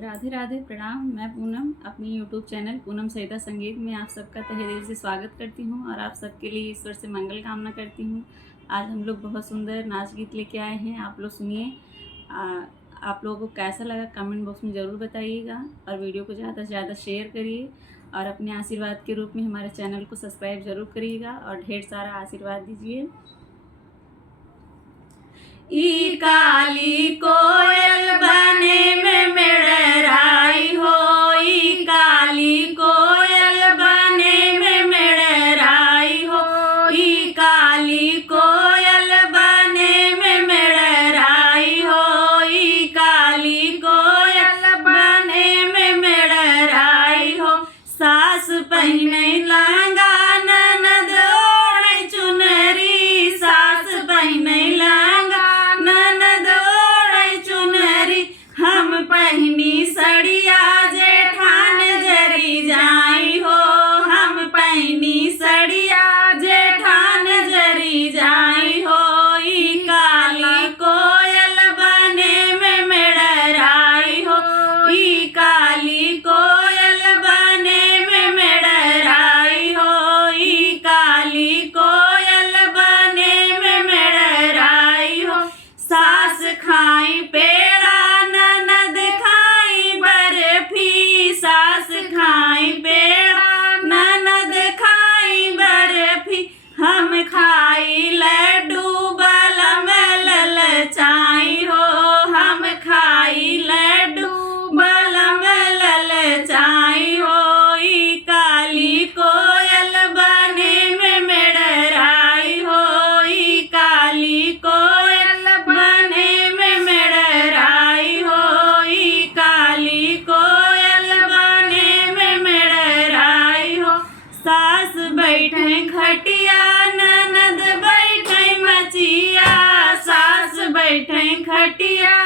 राधे राधे, प्रणाम। मैं पूनम अपनी यूट्यूब चैनल पूनम सहिता संगीत में आप सबका तहे दिल से स्वागत करती हूँ और आप सबके लिए ईश्वर से मंगल कामना करती हूँ। आज हम लोग बहुत सुंदर नाच गीत लेके आए हैं, आप लोग सुनिए। आप लोगों को कैसा लगा कमेंट बॉक्स में ज़रूर बताइएगा और वीडियो को ज़्यादा से ज़्यादा शेयर करिए और अपने आशीर्वाद के रूप में हमारे चैनल को सब्सक्राइब ज़रूर करिएगा और ढेर सारा आशीर्वाद दीजिए। ई काली कोयल बने में मेड़राई हो, ई काली कोयल बने में मेड़राई हो, ई काली कोयल बने में मेड़राई हो, ई काली कोयल बने में मेड़राई हो। सास पहिने लहंगा ननद ओढ़े चुनरी, सास पहिने लहंगा ननद ओढ़े चुनरी, हम पहनी सड़िया जेठान जरी जाई हो, हम पहनी सड़िया जेठान जरी जाई हो। ई काली कोयल बने में मेड़राई हो, ई काली कोयल बने में मेड़राई हो, ई काली कोयल बने में मेड़राई हो। सास खाई पेड़ा ननद खाई बर्फी, सास खाई पेड़ा ननद खाई बर्फी, हम खाई लड्डू बलम ललचाई हो, हम खाई लड्डू बलम ललचाई हो। ई काली कोयल बने में मेड़राई हो, ई काली कोयल बने में मेड़राई हो, ई काली कोयल बने में मेड़राई हो। सास बैठे खटिया ननद बैठे मचिया, सास बैठे खटिया